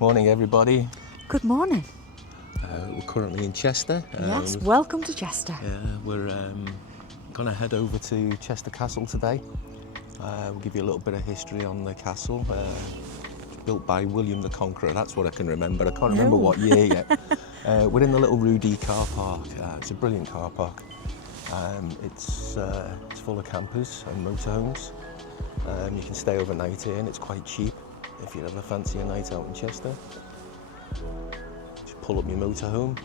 Morning, everybody. Good morning. We're currently in Chester. Yes, welcome to Chester. We're going to head over to Chester Castle today. We'll give you a little bit of history on the castle. Built by William the Conqueror, that's what I can remember. I can't remember what year yet. We're in the little Rudy car park. It's a brilliant car park. It's full of campers and motorhomes. You can stay overnight here and it's quite cheap if you ever fancy a night out in Chester. Just pull up your motorhome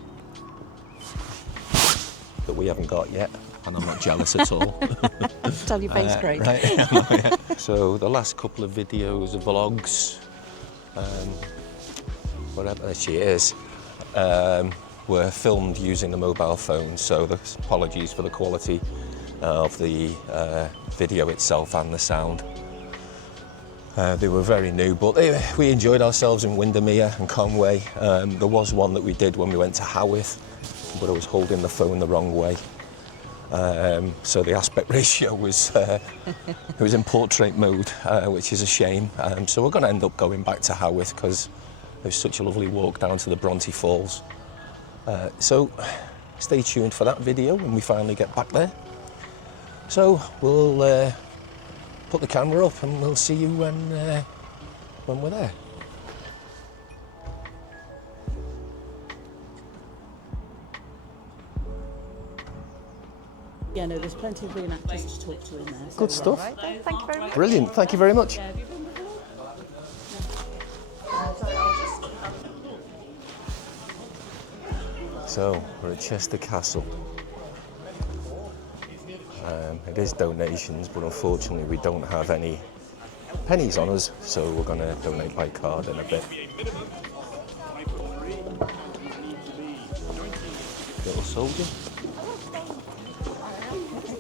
that we haven't got yet, and I'm not jealous at all. Tell your face great. Right. So the last couple of videos, vlogs, whatever she is, were filmed using the mobile phone, so apologies for the quality of the video itself and the sound. They were very new, but we enjoyed ourselves in Windermere and Conway. There was one that we did when we went to Haworth, but I was holding the phone the wrong way. So the aspect ratio was it was in portrait mode, which is a shame. So we're going to end up going back to Haworth because it was such a lovely walk down to the Bronte Falls. So stay tuned for that video when we finally get back there. So we'll put the camera up and we'll see you when we're there. Yeah, no, there's plenty of reenactors to talk to in there. So Good stuff. Right then, thank you very much. Brilliant, thank you very much. So we're at Chester Castle. It is donations, but unfortunately we don't have any pennies on us, so we're going to donate by card in a bit. Little soldier.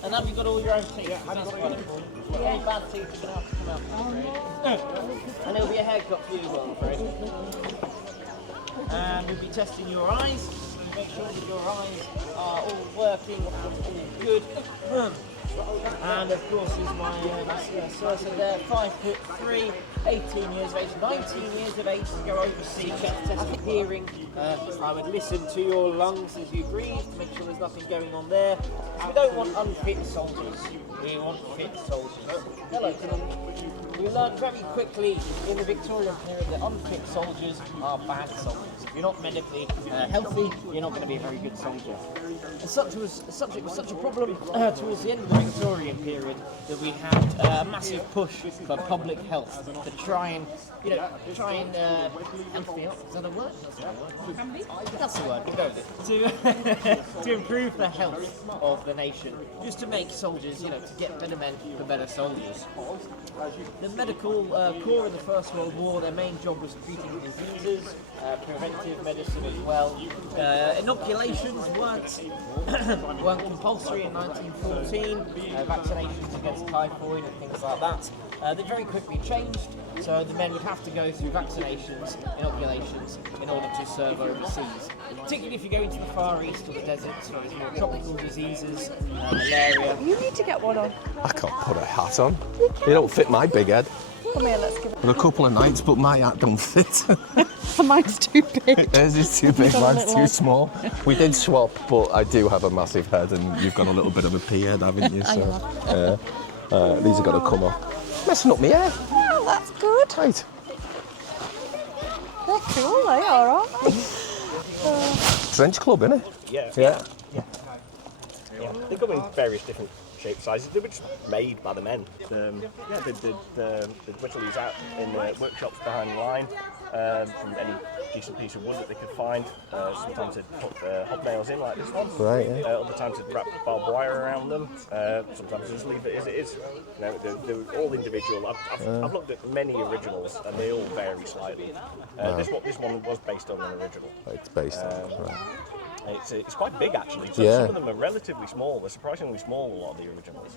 And have you got all your own teeth? Any bad teeth are going to have to come out. And there'll be a haircut for you as well, right? And we'll be testing your eyes, so make sure that your eyes are all working, all good. And of course is my sir, so they're 5'3", 18 years of age, 19 years of age to go overseas, test hearing. I would listen to your lungs as you breathe to make sure there's nothing going on there. So we don't want unfit soldiers, we want fit soldiers. Hello. We learned very quickly in the Victorian period that unfit soldiers are bad soldiers. If you're not medically healthy, you're not going to be a very good soldier. And such was such a problem towards the end of the Victorian period that we had a massive push for public health to try and health me up. Is that a word? That's the word. We'll go with it. To improve the health of the nation, just to make soldiers, to get better men for better soldiers. The medical corps in the First World War, their main job was treating diseases, preventive medicine as well. Inoculations weren't compulsory in 1914. Vaccinations against typhoid and things like that. They very quickly changed, so the men would have to go through vaccinations, inoculations, in order to serve overseas. Particularly if you go into the Far East or the deserts, where there's more tropical diseases, malaria. You need to get one on. I can't put a hat on. You don't fit my big head. Come here, let's give it. For a couple of nights, but my hat don't fit. Mine's too big. Theirs is too big, mine's too small. We did swap, but I do have a massive head and you've got a little bit of a pea head, haven't you? So, these are going to come off. Messing up my hair. Oh, that's good. Right. They're cool, they are, aren't they? Trench club, innit? Yeah. They come in various different shape sizes. They were just made by the men. They'd whittle these out in workshops behind the line from any decent piece of wood that they could find. Sometimes they'd put hobnails in like this one. Right, yeah. Other times they'd wrap barbed wire around them. Sometimes they just leave it as it is. They're all individual. I've looked at many originals and they all vary slightly. This one was based on an original. It's based on, right. It's quite big actually. So Yeah. some of them are relatively small. They're surprisingly small, a lot of the originals.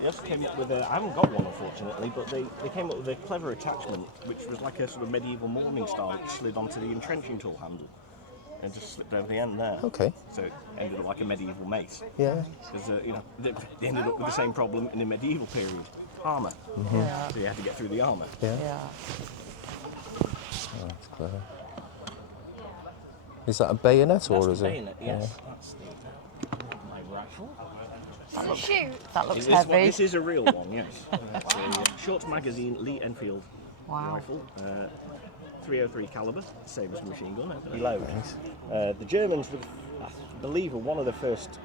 They also came up with I haven't got one unfortunately, but they came up with a clever attachment which was like a sort of medieval Morning Star which slid onto the entrenching tool handle and just slipped over the end there. Okay. So it ended up like a medieval mace. Yeah. Because they ended up with the same problem in the medieval period. Armour. Yeah. So you had to get through the armour. Yeah. Yeah. Is that a bayonet or That's is the it? bayonet, yes. That's my rifle. That looks This one- heavy. this is a real one, yes. It's a short magazine Lee Enfield rifle, 303 caliber, same as a machine gun. Reload. The Germans were, I believe, were one of the first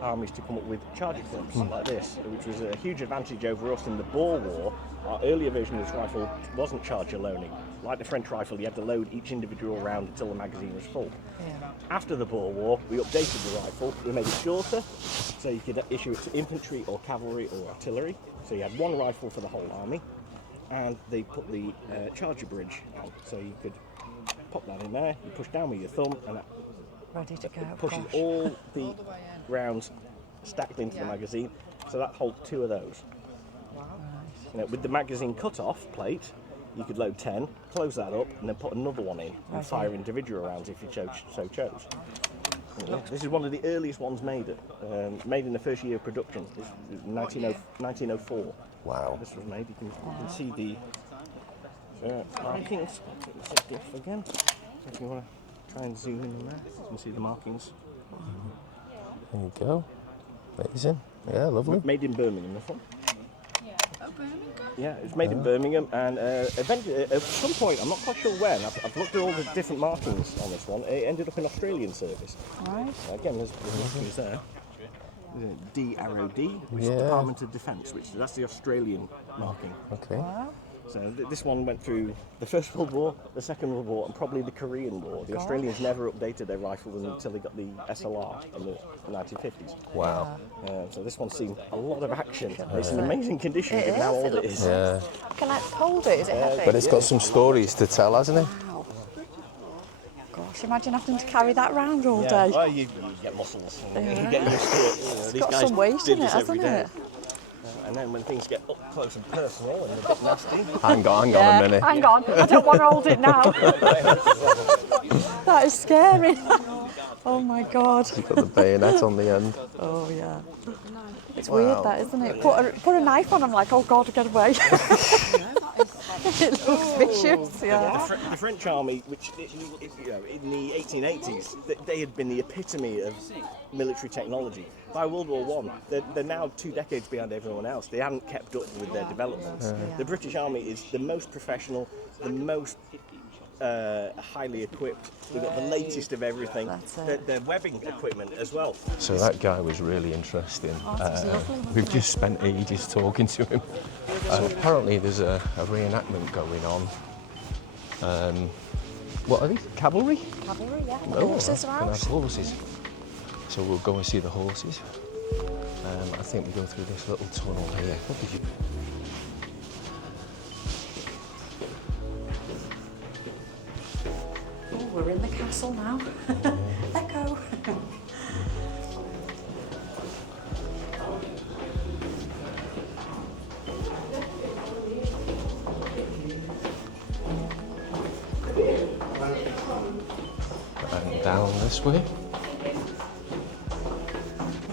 armies to come up with charger clips like this, which was a huge advantage over us in the Boer War. Our earlier version of this rifle wasn't charger loading. Like the French rifle, you had to load each individual round until the magazine was full. After the Boer War, we updated the rifle. We made it shorter, so you could issue it to infantry or cavalry or artillery. So you had one rifle for the whole army, and they put the charger bridge on, so you could pop that in there. You push down with your thumb, and that Ready to go. pushes all the rounds stacked into the magazine. So that holds 2 of those. You know, with the magazine cut-off plate, you could load 10, close that up, and then put another one in and fire individual rounds if you so chose. Yeah, this is one of the earliest ones made, made in the first year of production. This is 1904. Wow. This was made. You can see the markings. I'll take this off again. If you want to try and zoom in on there, you can see the markings. There you go. Amazing. Yeah, lovely. Made in Birmingham, this one. Yeah, it was made in Birmingham, and eventually, at some point, I'm not quite sure when, I've looked at all the different markings on this one, it ended up in Australian service. Right. Again, there's markings there. DROD, which is Department of Defence, that's the Australian marking. Okay. Wow. So this one went through the First World War, the Second World War, and probably the Korean War. The Australians never updated their rifles until they got the SLR in the 1950s. Wow. So this one's seen a lot of action. It's in amazing condition given how old it is. Yeah. Can I hold it? Is it heavy? But it's got some stories to tell, hasn't it? Wow. Gosh, imagine having to carry that round all day. Well, you get muscles. You get used to it. It's These got guys some weight did in it, this every hasn't day. it? And then when things get up close and personal and a bit nasty. Hang on a minute. Hang on, I don't want to hold it now. That is scary. Oh my God. You've got the bayonet on the end. Oh yeah. It's weird that, isn't it? Put a knife on, I'm like, oh God, get away. It looks vicious, yeah. The French army, which in the 1880s, they had been the epitome of military technology. By World War I, they're now 2 decades behind everyone else. They haven't kept up with their developments. The British Army is the most professional, the most highly equipped. We've got the latest of everything. Their webbing equipment as well. So that guy was really interesting. We've just spent ages talking to him. Apparently there's a reenactment going on. What are these? Cavalry? Cavalry, yeah. Oh, Horses are gonna out. have horses. So we'll go and see the horses. I think we go through this little tunnel here. What did you... Oh, we're in the castle now. Echo. And down this way.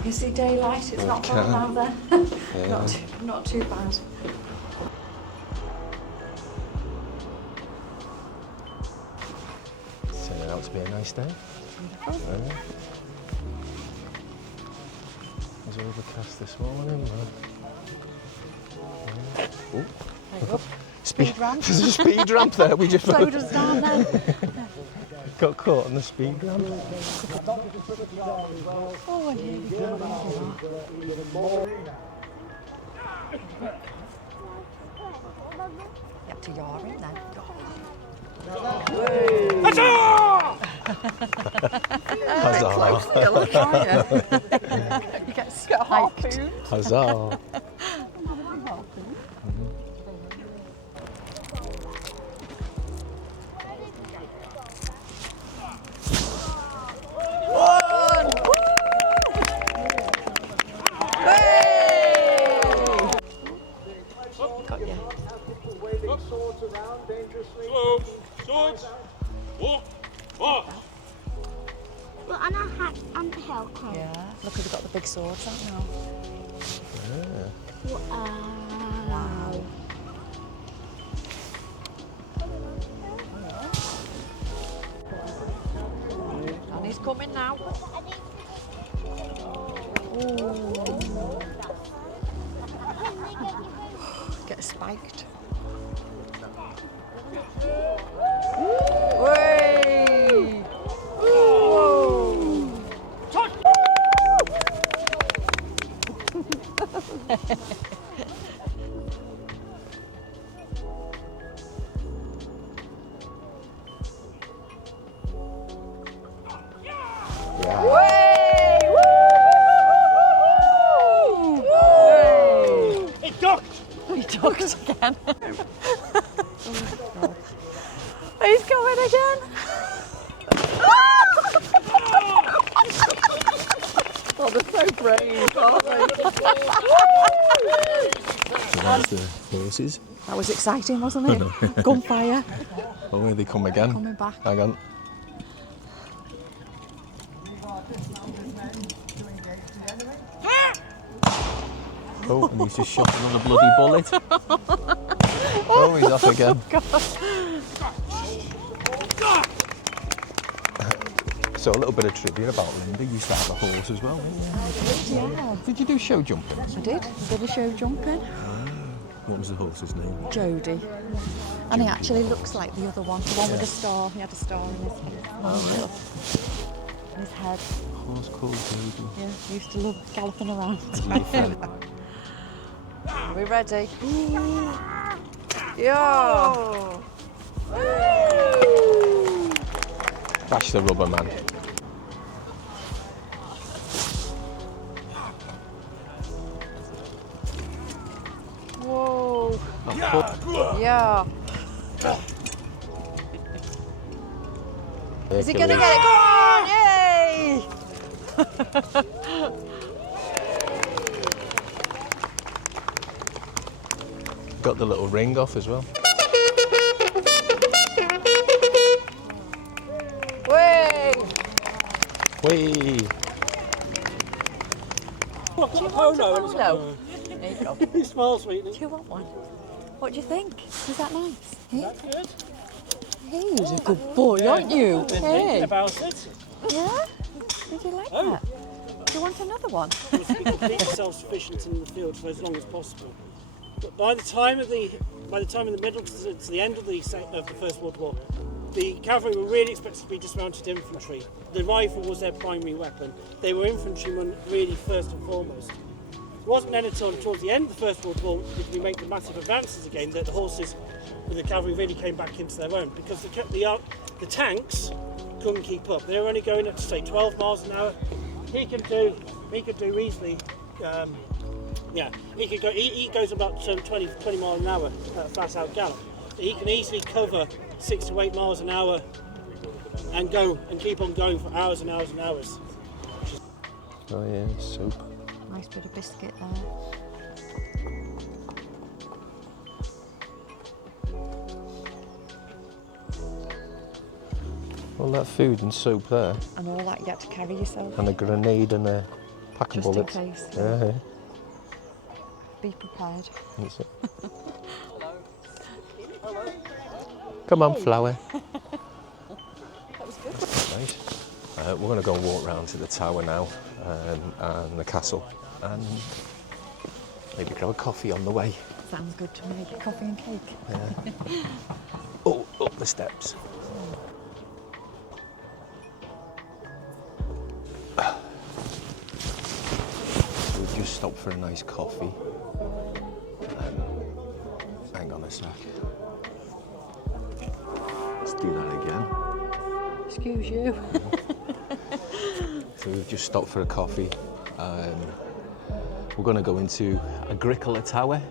You see daylight, it's not bad out there. Not too bad. It's turning out to be a nice day. It was overcast this morning. Oh. Speed ramp. There's a speed ramp there. We just Slowed us down then. got caught on the speed ramp. Oh, and here we go. Get to Yarin then. Huzzah! You look, aren't you? You get hyped. Huzzah! Got you. Well, on a hat on the hill. Yeah. Look, we've got the big swords out now. Wow. coming now. Ooh. Get spiked. Way! Whoa! It ducked! He ducked again. He's coming again. Oh, they're so brave, aren't they? There's the horses. That was exciting, wasn't it? Gunfire. Oh, here they come again. Coming back. Hang on. Oh, and he's just shot another bloody bullet. Oh, he's off again. So a little bit of trivia about Linda. You used to have a horse as well, didn't you? Yeah, Did you do show jumping? I did. Did a show jumping. What was the horse's name? Jody. And he actually looks like the other one, the one with the star. He had a star in his face. Oh, In his head. Horse called Jody. Yeah, he used to love galloping around. Is he your friend? Are we ready? Yeah. Bash the rubber man. Whoa. Oh, Yeah. Is he going to Hercules. get it? Come on! Yay! Got the little ring off as well. Way! Whee! Look, Do you a want a polo. polo? There you go. He smiles, sweetie. Do you want one? What do you think? Is that nice? Yeah. That's good. Hey, you're a good boy, aren't you? Been Hey. thinking about it. Yeah? Did you like Oh. that? Do you want another one? Was to be completely self-sufficient in the field for as long as possible. But by the time in the middle to the end of the First World War, the cavalry were really expected to be dismounted infantry. The rifle was their primary weapon. They were infantrymen really first and foremost. It wasn't then until towards the end of the First World War did we make the massive advances again that the horses and the cavalry really came back into their own, because the tanks couldn't keep up. They were only going up to say 12 miles an hour. He could do easily. He goes about 20 miles an hour flat out gallop. He can easily cover 6 to 8 miles an hour and go and keep on going for hours and hours and hours. Oh yeah, soup. Nice bit of biscuit there. All that food and soap there, And all that you had to carry yourself. and a grenade and a pack of Just in bullets. case. Yeah, Be prepared. that's it. Come on, flower. That was good. Right. We're going to go and walk round to the tower now and the castle, and maybe grab a coffee on the way. Sounds good to me. Coffee and cake. Oh, up the steps. We've just stopped for a nice coffee. Hang on a sec. Let's do that again. Excuse you. So we've just stopped for a coffee. We're going to go into Agricola Tower.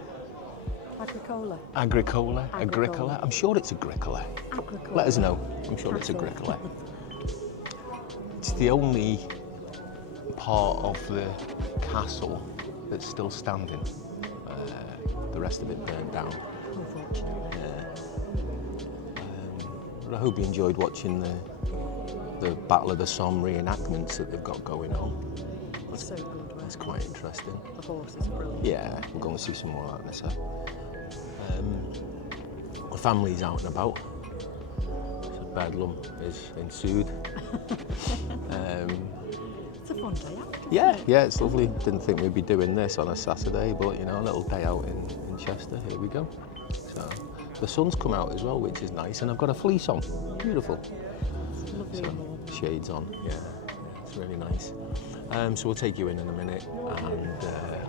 Agricola. Agricola. Agricola. I'm sure it's Agricola. Agricola. Let us know. I'm sure it's Castle. Agricola. It's the only part of the castle that's still standing. The rest of it burned down. Unfortunately. But I hope you enjoyed watching the Battle of the Somme reenactments that they've got going on. It's so good. It's quite interesting. The horses are brilliant. Yeah, we'll go and see some more of that in a sec. The family's out and about. So bedlam has ensued. It's a fun day out. Yeah, it's lovely. Didn't think we'd be doing this on a Saturday, but you know, a little day out in Chester. Here we go. So the sun's come out as well, which is nice, and I've got a fleece on. Beautiful. Lovely. So, shades on. Yeah, it's really nice. So we'll take you in a minute, and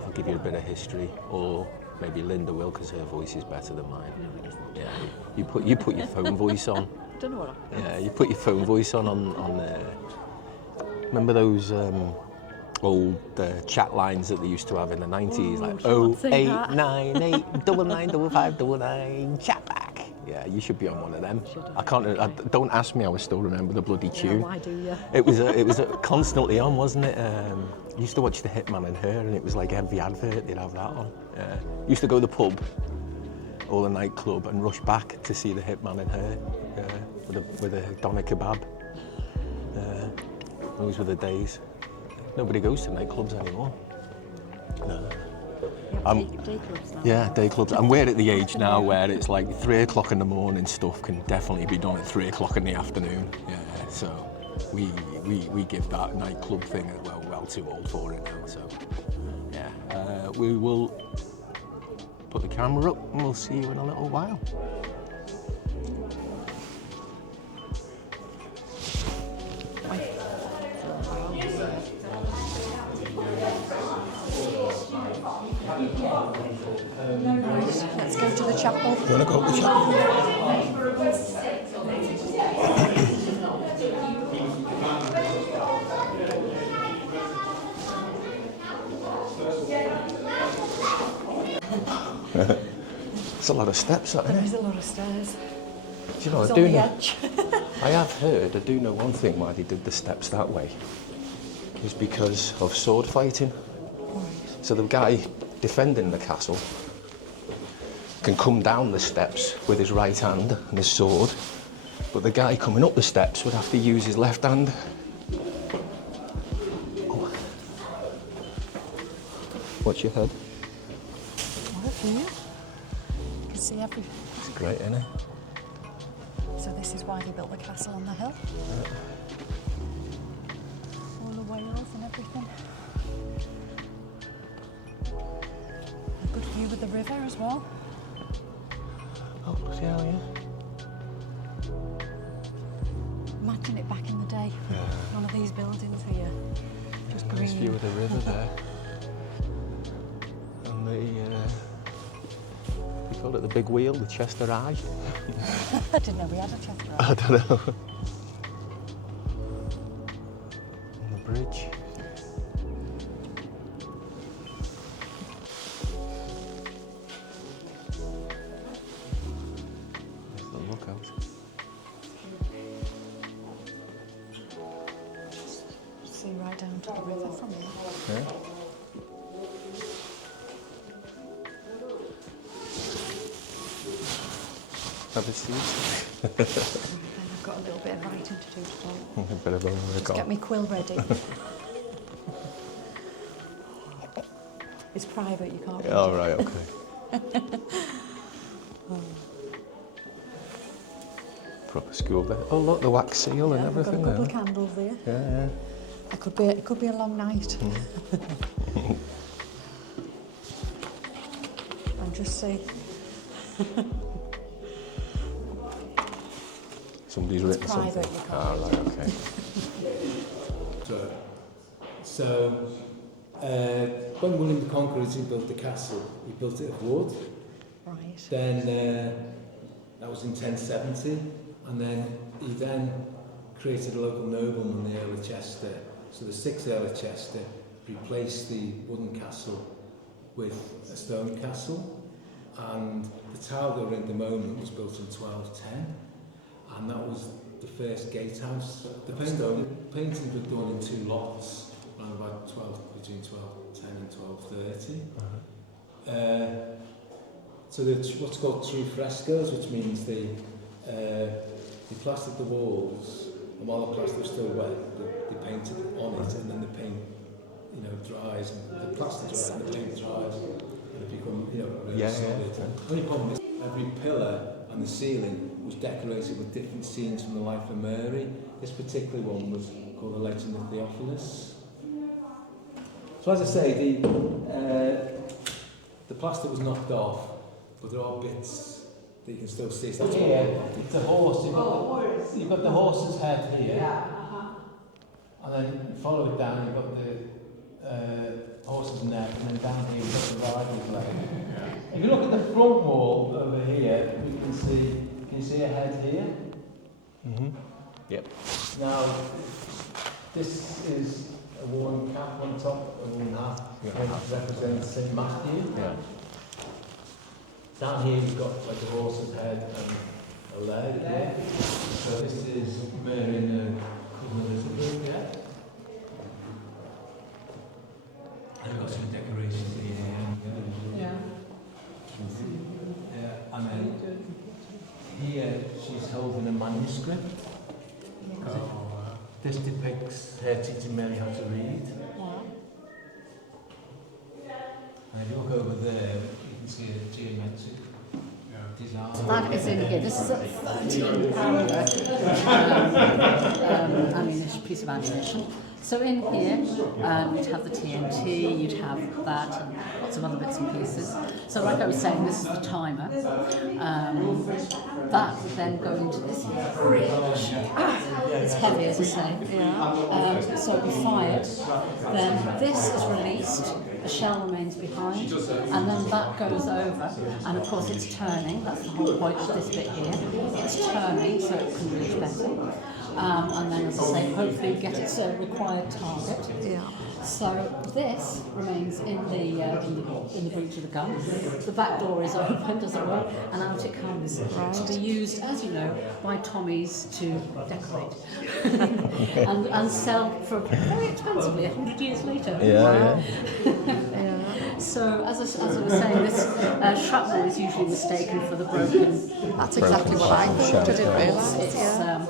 I'll give you a bit of history, or maybe Linda will, because her voice is better than mine. No, it isn't. Yeah, you put your phone voice on. Don't know what happened. Yeah, you put your phone voice on remember those old chat lines that they used to have in the 90s, like come on, sing 0898 9999 chat back. Yeah, you should be on one of them. Don't ask me. I still remember the bloody tune. Yeah, why do you? It was constantly on, wasn't it? I used to watch The Hitman and Her, and it was like every advert they'd have that on. Used to go to the pub or the nightclub and rush back to see The Hitman and Her with a doner kebab. Those were the days. Nobody goes to nightclubs anymore. No. Day clubs now. Yeah, day clubs. And we're at the age now where it's like 3 o'clock in the morning stuff can definitely be done at 3 o'clock in the afternoon. Yeah, so we give that nightclub thing, well too old for it now. So yeah, we will put the camera up and we'll see you in a little while. Let's go to the chapel. You want to go to the chapel? It's a lot of steps, that, There isn't is it? a lot of stairs. Do you know, It's I on do the know. edge. I do know one thing why they did the steps that way. Is because of sword fighting. So the guy defending the castle can come down the steps with his right hand and his sword, but the guy coming up the steps would have to use his left hand. Oh. Watch your head. What a view. You can see everything. It's great, isn't it? So this is why they built the castle on the hill. All the whales and everything. A good view with the river as well. Oh, bloody hell, yeah. Imagine it back in the day. Yeah. One of these buildings here. Just Nice green. view of the river there. And they call it the big wheel, the Chester Eye. I didn't know we had a Chester Eye. I don't know. On the bridge. There's the lookout. See right down to the river from here. Yeah. Have a seat. Then I've got a little bit of writing to do today. A bit of homework Just get on. me quill ready. It's private, you can't read Oh, it. right, okay. Proper school there. Oh, look, the wax seal and Yeah, we've got a everything couple there. of candles there. Yeah, It could be a long night. And just see. Somebody's It's written private, something. you can't Oh, right, okay. So when William the Conqueror built the castle, he built it of wood. Right. Then that was in 1070, and then he created a local nobleman, the Earl of Chester. So the 6th Earl of Chester replaced the wooden castle with a stone castle, and the tower that we're in at the moment was built in 1210, and that was the first gatehouse. The paintings were done in 2 lots, around about between 1210 and 1230. So there's what's called true frescoes, which means they plastered the walls, and while the plaster was still wet, they painted on it, and then the paint, dries, and the plaster dries, and the paint dries, and it becomes, really solid. The only problem is every pillar and the ceiling was decorated with different scenes from the life of Mary. This particular one was called The Legend of Theophilus. So as I say, the plaster was knocked off, but there are bits that you can still see. So that's it's a horse. You've got the horse's head here, and then follow it down. You've got the horse's neck, and then down here you've got the rider's leg. If you look at the front wall over here, you can see a head here. Yep. Now, this is a worn cap on top, a worn hat, which represents St. Matthew. Yeah. Down here you've got like a horse's head and a leg there. So this is Mary and Queen Elizabeth, yeah. And we've got some decorations here. Yeah. And then here she's holding a manuscript. This depicts her teaching Mary how to read. And if you look over there, you can see a geometric design. That is in here. This is a 13-pounder ammunition, piece of ammunition. So in here, you'd have the TNT, you'd have that, and lots of other bits and pieces. So like I was saying, this is the timer. That would then go into this bridge. It's heavy, as I say. So it'll be fired. Then this is released. A shell remains behind, and then that goes over, and of course it's turning. That's the whole point of this bit here. It's turning, so it can reach better. And then, as I say, hopefully get its required target. Yeah. So this remains in the breech of the gun. The back door is opened, as it were, and out it comes to be used, as you know, by Tommies to decorate and sell for very expensively 100 years later. Yeah. So, as I was saying, this shrapnel is usually mistaken for the broken. That's exactly what I thought. I didn't realise. Yeah.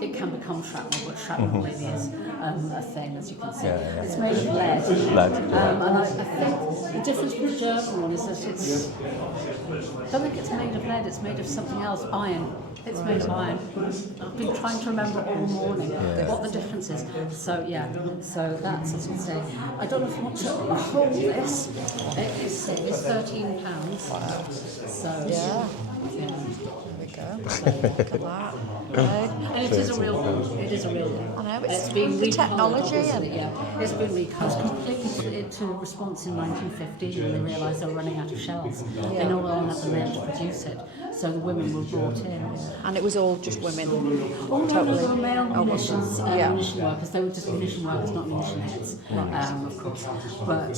It can become shrapnel, but shrapnel really is a thing, as you can see. Yeah. It's made of lead. And I think the difference with the German one is that I don't think it's made of lead, it's made of something else, iron. It's made of iron. I've been trying to remember all morning what the difference is. So so that's, as you say. I don't know if you want to hold this. It's £13. So Yeah. yeah. There we go. Look at that. Right. And it is a real gun. It is a real gun. I know, it's been the recolored, technology obviously, and- yeah. It's been recolored completely to response in 1950 when they realised they were running out of shells. They no longer had the men to produce it, so the women were brought in. And it was all just women. Oh no, Totally. there were male munitions, yeah. munition workers. They were just munition workers, not munition heads, of course. But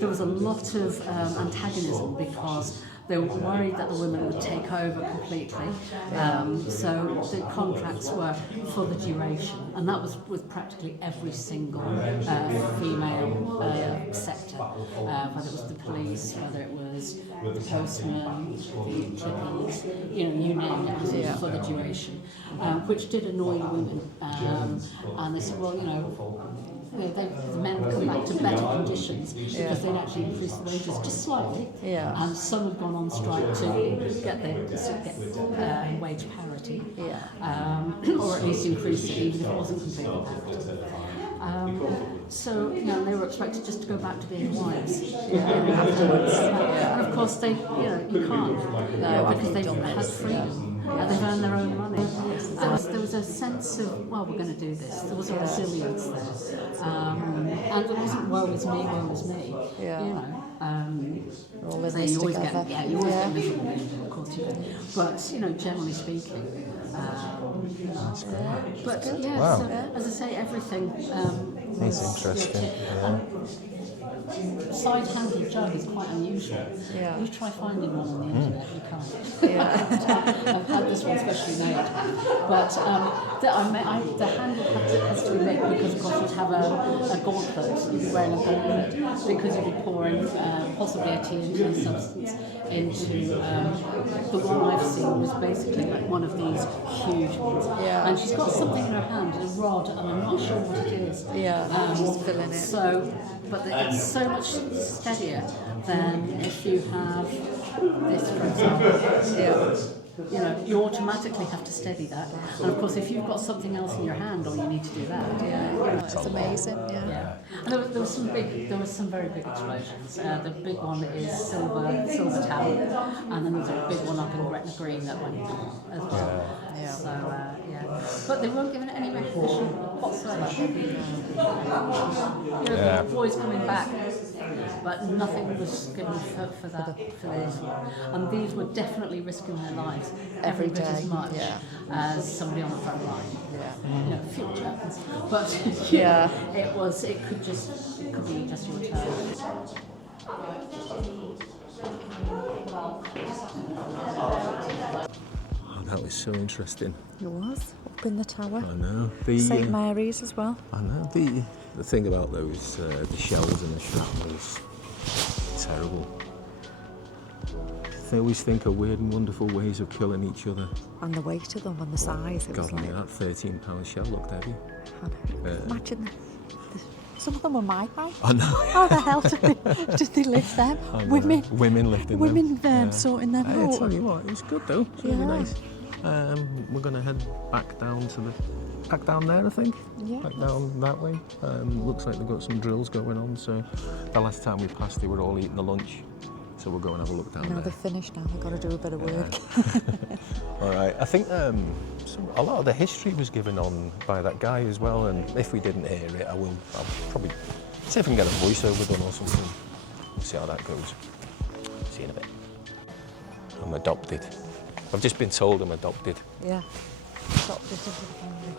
there was a lot of antagonism because they were worried that the women would take over completely. So the contracts were for the duration, and that was with practically every single female sector, whether it was the police, whether it was the postman, the clippers, you name it, it was for the duration, which did annoy the women. And they said, well, the men come back to better conditions because they'd actually increased the wages just slightly. Yeah. And some had gone on strike to get wage parity, or at least increase it even if it wasn't completely parity. So they were expected just to go back to being wives afterwards. And of course they, you can't because they've had freedom. They've earned their own money. There was a sense of, well, we're going to do this. There was a resilience there. And it wasn't woe is me. All in So this you always together. get, you always get miserable, of course you do. But, generally speaking. But so, as I say, everything That's interesting. side-handed jug is quite unusual. Yeah. You try finding one on the internet, you can't. I've had this one specially made. But the handle has to be made because, of course, you'd have a gauntlet. You'd be wearing a gauntlet because you'd be pouring possibly a TNT substance into the one I've seen was basically like one of these huge ones. Yeah. And she's got something in her hand, a rod, and I'm not sure what it is. Just filling it. So, but it's so much steadier than if you have this, for example. you know, you automatically have to steady that. And of course, if you've got something else in your hand, all you need to do that. It's amazing. Yeah. And there was some very big explosions. The big one is Silver Tower, and then there's a big one up in Gretna Green that went as well. Yeah. So but they weren't given any recognition whatsoever. You know, the boys coming back, but nothing was given for these. And these were definitely risking their lives every bit as much as somebody on the front line. You know, future happens. But it could be just your turn. Oh, that was so interesting. It was up in the tower. I know. St Mary's as well. I know. The thing about those the shells and the shrapnel is terrible. They always think of weird and wonderful ways of killing each other. And the weight of them and the size. It was God, like, that 13-pound shell looked heavy. imagine some of them were my height. I know. How the hell did they lift them? Women lifting them. Women sorting them I out. tell you what, it was good though. It was really nice. We're going to head back down there, I think. Yeah. Back down that way. Looks like they've got some drills going on. So the last time we passed, they were all eating the lunch. So we'll go and have a look down there. Now they're finished now, they've got to do a bit of work. All right, I think a lot of the history was given on by that guy as well, and if we didn't hear it, I'll probably see if I can get a voiceover done or something. See how that goes. See you in a bit. I'm adopted. I've just been told I'm adopted. Yeah. Adopted into the family.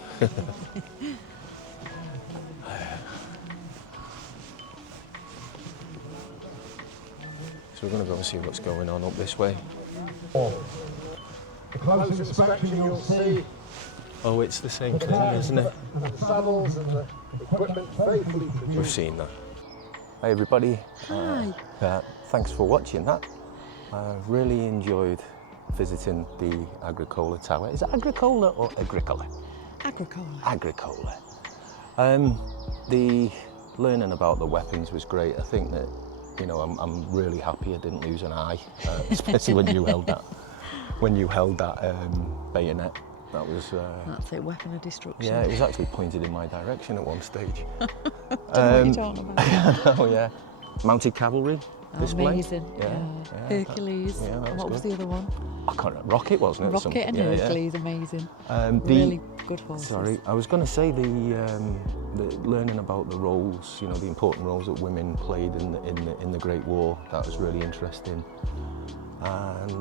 So we're going to go and see what's going on up this way. The closer inspection you'll see. Oh, it's the same thing, isn't it? The saddles and the equipment faithfully produced. We've seen that. Hi everybody. Hi. Thanks for watching that. I really enjoyed visiting the Agricola Tower. Is it Agricola or Agricola? Agricola. Agricola. The learning about the weapons was great. I think that, you know, I'm really happy I didn't lose an eye, especially when you held that. When you held that bayonet, that was. That's it, weapon of destruction. Yeah, it was actually pointed in my direction at one stage. What you talking about? Oh yeah, mounted cavalry display. Amazing. Yeah. Hercules. Yeah, that was what was good. the other one? I can't remember. Rocket, wasn't it? Rocket and Hercules, amazing. Really good horses. Sorry, I was going to say the learning about the roles, you know, the important roles that women played in the Great War. That was really interesting. And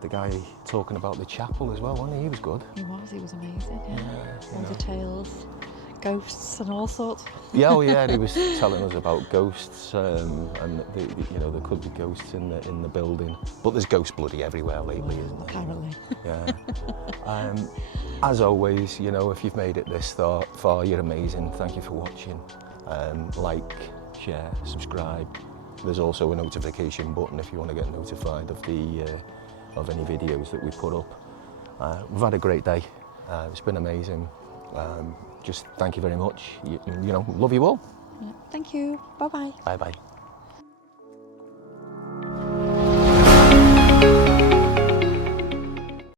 the guy talking about the chapel as well, wasn't he? He was good. He was amazing. Yeah. All the tales, ghosts and all sorts. Yeah, oh yeah, he was telling us about ghosts, and you know, there could be ghosts in the building, but there's ghost bloody everywhere lately, isn't there? Apparently. Yeah. As always, you know, if you've made it this far, you're amazing. Thank you for watching. Like, share, subscribe. There's also a notification button if you want to get notified of of any videos that we put up. We've had a great day. It's been amazing. Just thank you very much. You know, love you all. Yeah. Thank you. Bye bye. Bye bye.